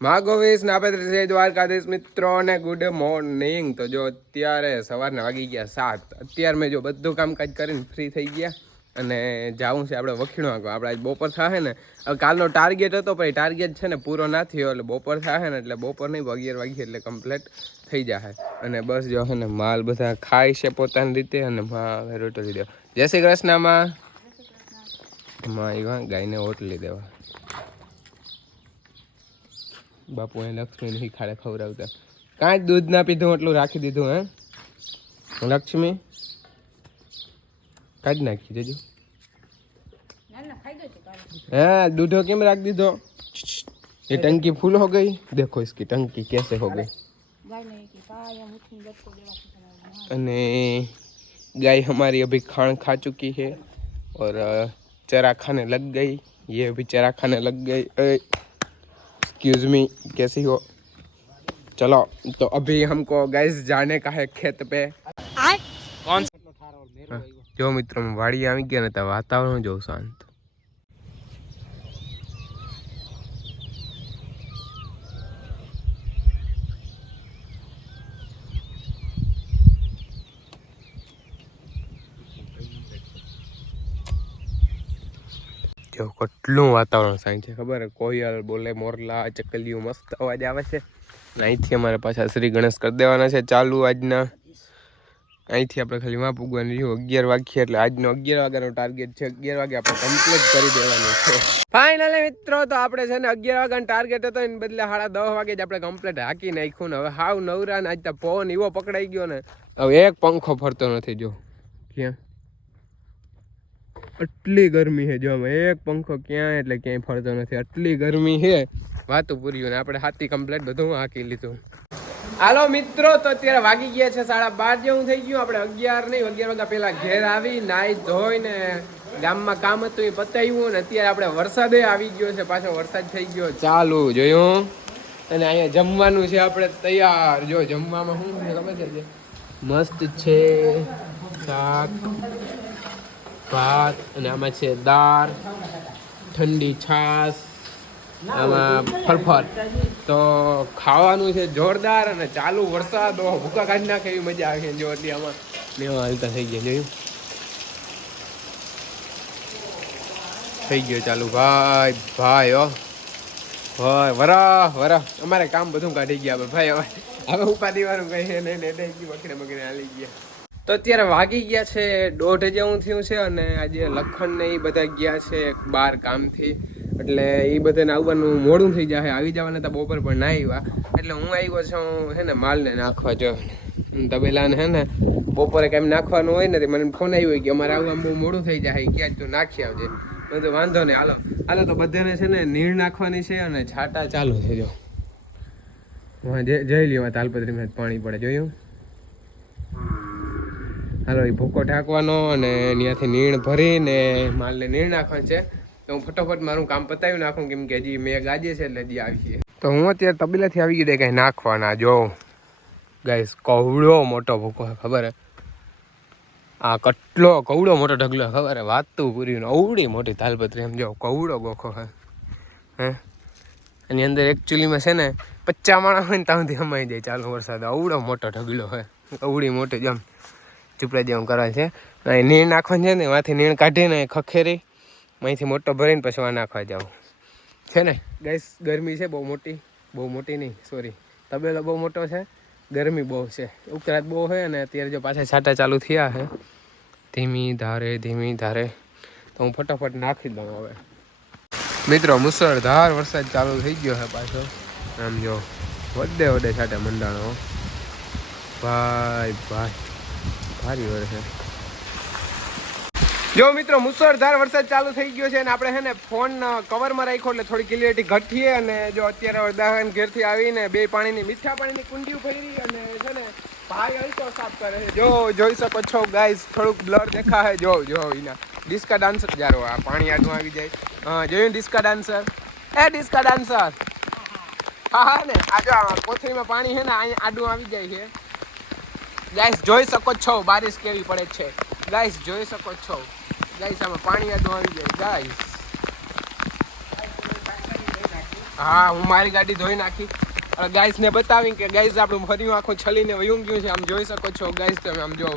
માગોવીસ ને આપણે છે દ્વારકાધીશ મિત્રો ને ગુડ મોર્નિંગ. તો જો અત્યારે સવારના વાગી ગયા 7. અત્યારે મેં જો બધું કામકાજ કરીને ફ્રી થઈ ગયા અને જાવું છે આપણે વખીણો આગળ. આપણે આજ બપોર થાય ને, હવે કાલનો ટાર્ગેટ હતો પણ એ ટાર્ગેટ છે ને પૂરો ના થયો, એટલે બપોર થાય ને એટલે બપોર નહીં 11 વાગે એટલે કમ્પ્લીટ થઈ જાય. અને બસ જો છે ને માલ બધા ખાય છે પોતાની રીતે અને રોટલી દેવા. જય શ્રી કૃષ્ણમાં એમાં ગાયને ઓટલી દેવા. બાપુ એ લક્ષ્મી નહીં ખાડે ખવડાવતા, કાંઈ દૂધ ના પીધું એટલું રાખી દીધું. હે લક્ષ્મી કાઢ નાખી દેજો. हाँ दूधो केम रख दी दो, ये टंकी फुल हो गई, देखो इसकी टंकी कैसे हो गई. अने गाय हमारी अभी खान खा चुकी है और चरा खाने लग गई. ये अभी चरा खाने लग गई. एक्सक्यूज मी कैसी हो. चलो तो अभी हमको गैस जाने का है खेत पे. कौन जो मित्रों में वाड़ी आ गया ने तो वातावरण जो शांत. जो કેટલું વાતાવરણ સાંઈ છે ખબર હે, કોયલ બોલે, મોરલા, ચકલીઓ મસ્ત અવાજ આવે છે. અહીંથી અમારે પાછા શ્રી ગણેશ કરી દેવાના છે ચાલુ આજના. અહીંથી આપણે ખાલી માં પૂગવાનું રહ્યું 11 વાગ્યે, એટલે આજનો 11 વાગ્યાનો ટાર્ગેટ છે. 11 વાગે આપણે કમ્પ્લીટ કરી દેવાનું છે ફાઇનલી મિત્રો. તો આપણે છે ને 11 વાગ્યાનો ટાર્ગેટ હતો, એને બદલે 10:30 વાગે જ આપણે કમ્પ્લીટ હાકી નાખ્યું ને હવે હાવ નવરા ને. આજ તો પવન એવો પકડાઈ ગયો ને, હવે એક પંખો ફરતો નથી. જો ક્યાં આટલી ગરમી છે, જો અમે એક પંખો ક્યાંય એટલે ક્યાંય ફરતો નથી, આટલી ગરમી છે વાતું પૂર્યું. ને આપણે હાથી કમ્પ્લીટ બધું હાકી લીધું. હાલો મિત્રો, તો અત્યારે વાગી ગયા છે 12:30 જેવું થઈ ગયું. આપણે 11 નહીં 11 વાગ્યા પહેલા ઘેર આવી નાહી ધોઈને ગામમાં કામ હતું એ પતાવ્યું ને અત્યારે આપણે વરસાદે આવી ગયો છે, પાછો વરસાદ થઈ ગયો ચાલુ જોયું. અને અહીંયા જમવાનું છે આપણે તૈયાર. જો જમવામાં શું છે ખબર છે, મસ્ત છે શાક ભાત અને આમાં છે દાળ, ઠંડી છાશ, આમાં ફરફર. તો ખાવાનું છે જોરદાર અને ચાલુ વરસાદ ભૂકા કાઢી નાખે એવી મજા આવે. જો એટલે આમાં મેવા હાલતા થઈ ગયા, જોયું થઈ ગયો ચાલુ ભાઈ ભાઈ. ભાઈ વરા અમારે કામ બધું કાઢી ગયા ભાઈ. હવે ઉપાધિ વાળું કઈ છે નહીં, ને વખરે બગડે હાલી ગયા. તો અત્યારે વાગી ગયા છે 1:30 જેવું થયું છે અને આજે લખણ ને એ બધા ગયા છે બહાર કામથી, એટલે એ બધાને આવવાનું મોડું થઈ જાય. આવી જવાના તો બપોર પણ ના આવ્યા, એટલે હું આવ્યો છું હે ને માલને નાખવા. જો તબેલાને હે ને બપોરે કાંઈ નાખવાનું હોય ને, મને ફોન આવ્યો કે અમારે આવવામાં બહુ મોડું થઈ જાય, ક્યાં તું નાખી આવજે. મેં તો વાંધો નહીં, હાલો તો બધાને છે ને નીણ નાખવાની છે અને છાંટા ચાલુ છે. જો જઈ લ્યો તાલપત્રીમાં પાણી પડે, જોયું. હાલો એ ભૂકો ઢાંકવાનો અને ત્યાંથી નીણ ભરીને માલને નીણ નાખવાનું છે. તો હું ફટોફટ મારું કામ પતાવી નાખું, કેમ કે હજી મેં ગાજે છે એટલે હજી આવીએ. તો હું અત્યારે તબેલાથી આવી ગઈ કાંઈ નાખવાના. જો ગાઈસ કવડો મોટો ભૂકો ખબર હે, આ કેટલો કવડો મોટો ઢગલો ખબર હે, વાતું પૂરી અવડી મોટી તાલપત્રી. એમ જો કવડો ગોખો હે એની અંદર એકચ્યુઅલીમાં છે ને 50 માણસ હોય ને ત્યાં સુધી સમાઈ જાય ચાલુ વરસાદ. અવડો મોટો ઢગલો હે, અવડી મોટી જમ ચૂપડા જેવું કરવા છે. નીણ નાખવાનું છે ને, એમાંથી નીણ કાઢીને ખખેરી અહીંથી મોટો ભરીને પછી વા નાખવા જાઉં છે ને. ગેસ ગરમી છે બહુ મોટી નહીં સોરી, તબેલો બહુ મોટો છે, ગરમી બહુ છે, ઉકળાટ બહુ છે. અને અત્યારે જો પાછા છાંટા ચાલુ થયા છે ધીમી ધારે. તો હું ફટાફટ નાખી દઉં હવે. મિત્રો મુસળધાર વરસાદ ચાલુ થઈ ગયો છે પાછો. આમ જો વડે છાંટા મંડાણો ભાઈ ભારી વરસે. જો મિત્રો મુસળધાર વરસાદ ચાલુ થઈ ગયો છે અને આપણે છે ને ફોન કવરમાં રાખ્યો એટલે થોડી ક્લિયરિટી ઘટીએ. અને જો અત્યારે અડધાન ઘેરથી આવીને મીઠા પાણીની કુંડીઓ ભરી અને છે ને ભાઈ હલકો સાફ કરે છે. જો જોઈ શકો છો ગાઈસ, થોડુંક બ્લર દેખાય. જો એના ડિસ્કા ડાન્સર જારો આ પાણી આડું આવી જાય. જોયું ડિસ્કા ડાન્સર, ડિસ્કા ડાન્સર. હા ને આ જો કોથળીમાં પાણી છે ને અહીંયા આડું આવી જાય છે. ગાઈસ જોઈ શકો છો બારિશ કેવી પડે છે. ગાઈસ જોઈ શકો છો ગાઈસ, આમાં પાણી આડું આવી જાય ગાઈસ. હા હું મારી ગાડી ધોઈ નાખી. ગાઈસ ને બતાવી કે ગાઈસ આપણું ફર્યું આખું છલીને વયું ગયું છે. આમ જોઈ શકો છો ગાઈસ તમે. આમ જો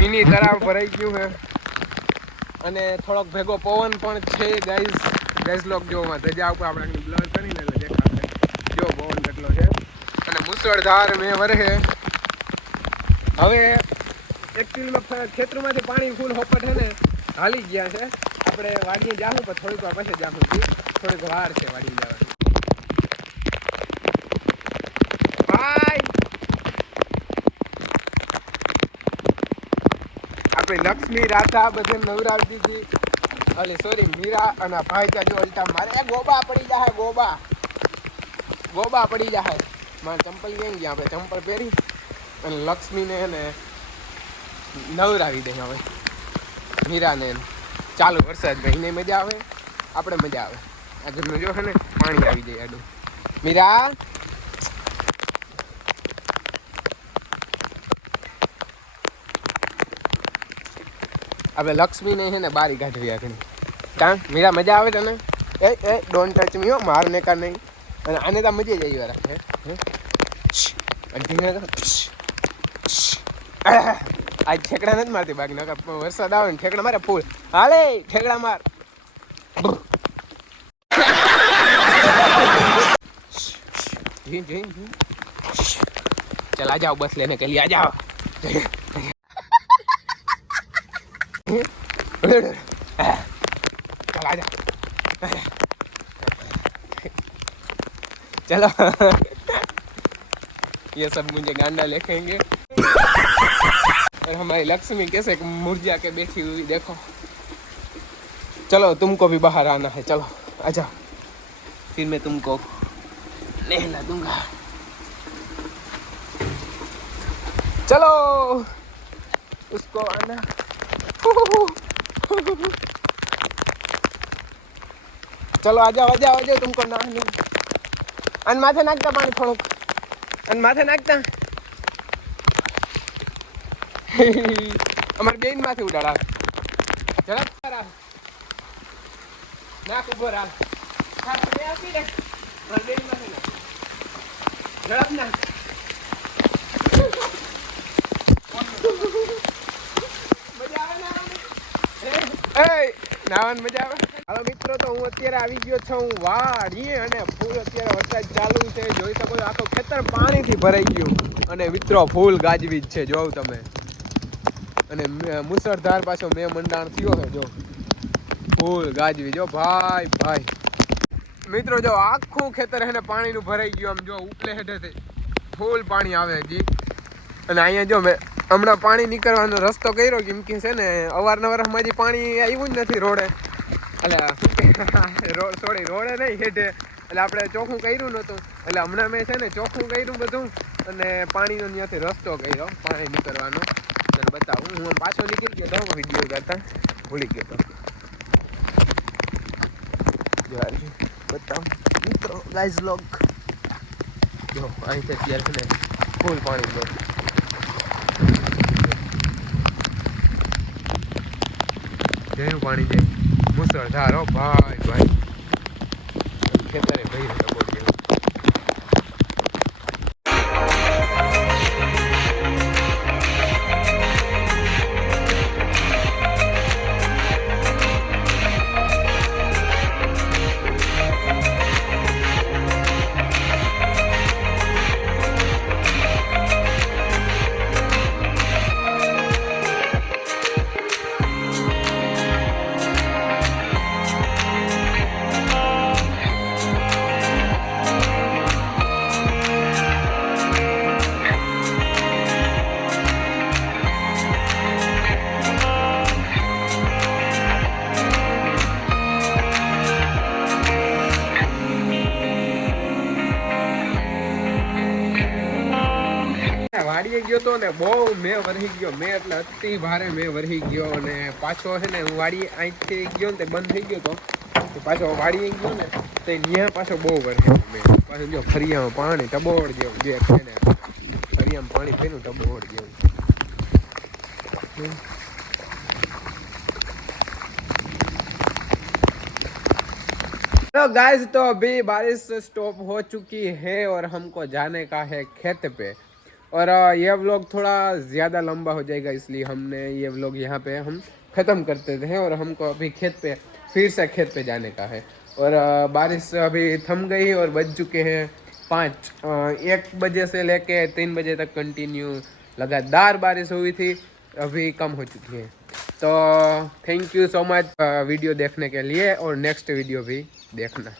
મિની તળાવ ભરાઈ ગયું છે અને થોડોક ભેગો પવન પણ છે ગાઈસ. ગાઈસ લોક જો ધજા ઉપર આપણે બ્લર કરીને એટલે દેખાશે જો પવન કેટલો છે અને મુસળધાર મેં વરહે. હવે એકચ્યુઅલીમાં ખેતરમાંથી પાણી ફૂલ હોપટ છે ને હાલી ગયા છે. આપણે વાડીએ જાશું પણ થોડીક વાર પછી જાશું. થોડીક વાર છે વાડીએ જવાની. ભાઈ આપણે લક્ષ્મી રાધા બધે નવરાવતી હતી. અલે સોરી મીરા અને ભાઈ ત્યાં જો અલટા મારે ગોબા પડી જાય. ગોબા પડી જાય. મારે ચંપલ ક્યાં ગયા? આપણે ચંપલ પહેરી અને લક્ષ્મીને એને નવરાવી દે. હવે મીરાને ચાલુ વરસાદ ભાઈને મજા આવે, આપણે મજા આવે. આ ઘરનું જો છે ને પાણી આવી જાય આડું. મીરા આપણે લક્ષ્મીને છે ને બારી કાઢવી આગળ. કાં મીરા મજા આવે તને? એ ડોન્ટ ટચ મી હો, માર ને કા નહીં. અને આને તો મજા જ આવી વાર હે આજ ઠેકડા નથી મારતી બાકી નકર વરસાદ આવે ને ઠેકડા મારે ફૂલ. હાલે ઠેકડા માર. चल आ जाओ बस लेने के लिए आ जाओ. चल आ जाओ. चलो ये सब मुझे गांडा लिखेंगे. और हमारी लक्ष्मी कैसे मुरझा के बैठी हुई देखो. चलो तुमको भी बाहर आना है. चलो आ जाओ फिर मैं तुमको नहला दूंगा. चलो उसको आना. चलो आ जाओ तुमको नहाने. अन माथे नाखता पानी થોડુંક. अन माथे नाखता. અમાર બેન માથે ઉડાડા. ઝડપ કરા નાખ ઉભો રાખ. ખાસ બે આપી દે. માર બેન માથે નાખ. ઝડપ નાખ. મજા આવે ના? એ નાવાની મજા આવે. હાલો મિત્રો તો હું અત્યારે આવી ગયો છું વાડીએ અને ફૂલ અત્યારે વરસાદ ચાલુ છે. જોઈ શકો છો આખો ખેતર પાણીથી ભરાઈ ગયું અને મિત્રો ફૂલ ગાજવીજ છે જોવ તમે. અને મુસળધાર પાછો મેં મંડાણ થયો છે જો ફૂલ ગાજવી જો ભાઈ. મિત્રો જો આખું ખેતર હે ને પાણીનું ભરાઈ ગયું. આમ જો ઉપલે હેઠે ફૂલ પાણી આવે હજી. અને અહીંયા જો મેં હમણાં પાણી નીકળવાનો રસ્તો કર્યો કેમ કે છે ને અવારનવાર હજી પાણી આવ્યું જ નથી રોડે. એટલે રોડે નહીં હેઠે. એટલે આપણે ચોખ્ખું કર્યું નહોતું એટલે હમણાં મેં છે ને ચોખ્ખું કર્યું બધું અને પાણીનો ત્યાંથી રસ્તો કર્યો પાણી નીકળવાનો. તને બતાવું. હું પાછો નીકળી ગયો તો વિડીયો કરતા ભૂલી ગયો તો. બતાવું મિત્રો ગાઈઝ લોક જો અહીંથી અત્યારે છે ને ફૂલ પાણી લો. જેનું પાણી જાય મુસળધાર હો ભાઈ. ખેતરે ભાઈ લોકો જેવું. વાડીએ ગયો તો ને બહુ મેં વરહી ગયો. મેં એટલે અતિ ભારે મેં વરહી ગયો અને પાછો છે ને હું વાડીએ અહીંથી ગયો ને તે બંધ થઈ ગયો તો પાછો વાડીએ ગયો ને તો ત્યાં પાછો બહુ વરહ્યો મેં. પાછું જો ફરિયામાં પાણી ટબોળ જેવું જે છે ને ફરિયામાં પાણી થઈને ટબોળ જેવું. तो गाइस तो अभी बारिश स्टॉप हो चुकी है और हमको जाने का है खेत पे। और ये व्लॉग थोड़ा ज़्यादा लंबा हो जाएगा, इसलिए हमने ये व्लॉग यहाँ पे हम ख़त्म करते थे और हमको अभी खेत पे फिर से खेत पे जाने का है। और बारिश अभी थम गई और बज चुके हैं 5। 1 बजे से लेके 3 बजे तक कंटिन्यू लगातार बारिश हुई थी, अभी कम हो चुकी है। तो thank you so much video देखने के लिए और नेक्स्ट वीडियो भी देखना।